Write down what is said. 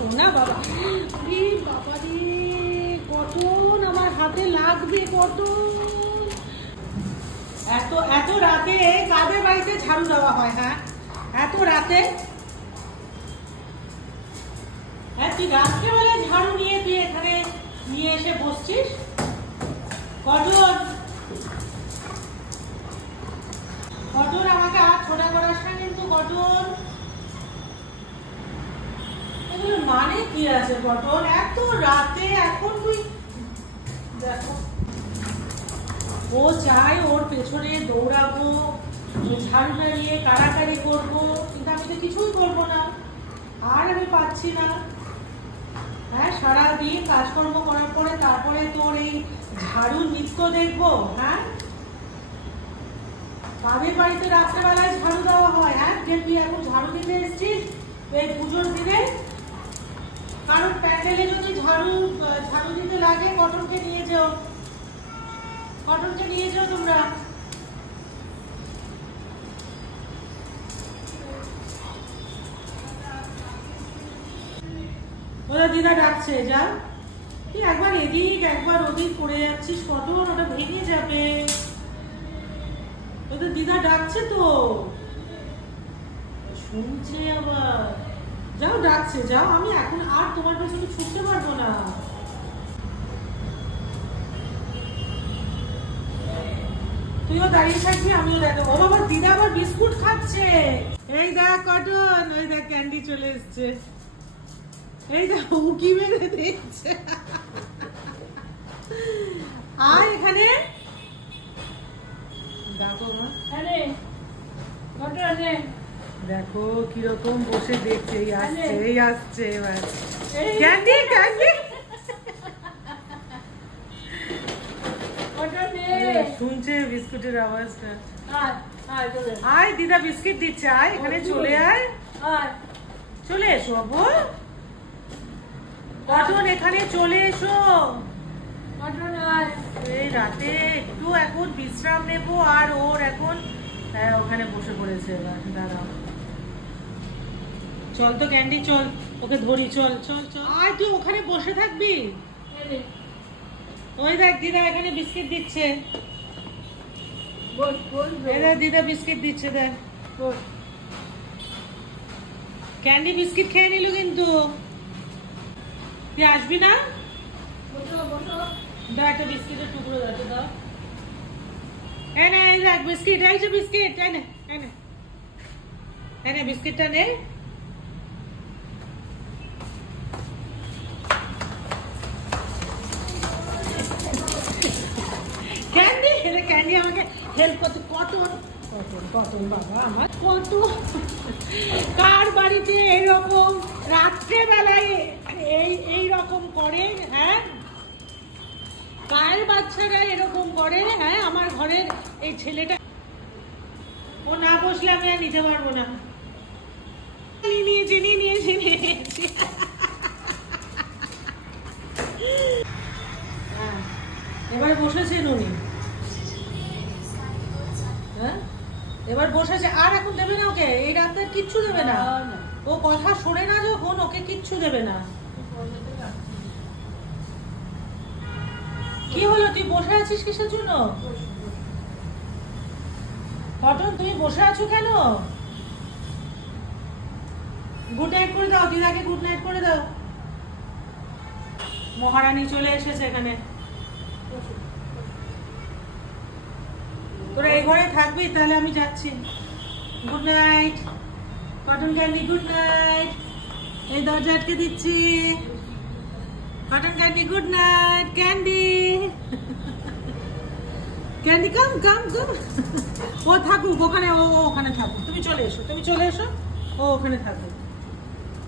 সোনা বাবা, বাবা রে কটন আমার হাতে লাগবে কটন। এত এত রাতে কাদের বাড়িতে ঝাড়ু দেওয়া হয়? হ্যাঁ এত রাতে? হ্যাঁ তুই রাত্রেবেলায় ঝাড়ু নিয়ে তুই এখানে নিয়ে এসে বসছিস? কটন কটন আমাকে আর ছোটা করাস না কিন্তু কটন। এগুলো মানে কি আছে কটন? এত রাতে এখন তুই দেখো, ও চাই ওর পেছনে দৌড়াবো, ঝাড়ুটা নিয়ে কাড়াকাড়ি করবো, কিন্তু আমি তো কিছুই করবো না। আর আমি পাচ্ছি না। হ্যাঁ সারাদিন কাজকর্ম করার পরে তারপরে তোর এই ঝাড়ুর নৃত্য দেখবো? হ্যাঁ কাদের বাড়িতে রাত্রেবেলায় ঝাড়ু দেওয়া হয়? হ্যাঁ যে তুই এখন ঝাড়ু দিতে এসছিস এই পুজোর দিনে? কারণ প্যান্ডেলে যদি ঝাড়ু দিতে লাগে কটনকে নিয়ে যাও, কটনকে নিয়ে যাও তোমরা। ওরা দিদা ডাকছে, যা। তুই একবার এদিক একবার ওদিক করে যাচ্ছিস কটন, ওটা ভেঙে যাবে। ওদের দিদা ডাকছে তো, শুনছে আবার। যাও ডাকছে, যাও। আমি এখন আর তোমার পেছনে ছুটতে পারবো না। তুইও দাঁড়িয়ে থাকবি, আমিও দেখো। ও বাবা দিদা আবার বিস্কুট খাচ্ছে। এই দেখ কটন, ওই দেখ ক্যান্ডি চলে এসছে। এই দেখ উকি মেরে দেখছে। আয় এখানে দেখো মা, দেখো কিরকম বসে দেখছে। এই আসছে, এই আসছে এবার ক্যান্ডি। ক্যান্ডি শুনছে বিস্কুটের আওয়াজটা। আয় দিদা বিস্কিট দিচ্ছে, আয় এখানে চলে আয়। চলে এসো বাবু, কটন এখানে চলে এসো। এই রাতে একটু এখন বিশ্রাম নেবো আর ওর এখন ওখানে বসে পড়েছে। এবার দাঁড়াও, চল তো ক্যান্ডি, চল ওকে ধরি, চল চল চল। আয় তুই ওখানে বসে থাকবি। ওই দেখ দিদা এখানে বিস্কিট দিচ্ছে। দিদা বিস্কিট দিচ্ছে, দেখ। ক্যান্ডি বিস্কিট খেয়ে নিল কিন্তু। তুই আসবি না? দাও একটা বিস্কিটের টুকরো দাও, দাও। এই নে, এই দেখ বিস্কিট, এই যে বিস্কিট, এই নে, এই নে, এই নে বিস্কিটটা নে। ক্যান্ডি, ক্যান্ডি আমাকে হেল্প করতে। কটন কটন কটন বাবা আমার কটন। কার বাড়িতে এইরকম রাত্রেবেলায় এইরকম করে? হ্যাঁ কার বাচ্চারা এরকম করে? হ্যাঁ আমার ঘরের এই ছেলেটা, ও না বসলে আমি আর নিতে পারবো না। নিয়েছি। এবার বসেছেন উনি। হ্যাঁ এবার বসেছে, আর এখন দেবে না ওকে। এই রাতে কিচ্ছু দেবে না। ও কথা শোনে না যখন, ওকে কিচ্ছু দেবে না। কি হলো, তুই বসে আছিস কিসের জন্য? কটন তুমি বসে আছো কেন? গুড নাইট করে দাও দিদাকে, গুড নাইট করে দাও। মহারানী চলে এসেছে এখানে। তোরা এই ঘরে থাকবি, তাহলে আমি যাচ্ছি। Good night cotton candy, good night. এই দরজা আটকে দিচ্ছি। Cotton candy, good night. Candy, candy come come come. ও থাকুক ওখানে, ও ওখানে থাকুক। তুমি চলে এসো, তুমি চলে এসো, ও ওখানে থাকুক।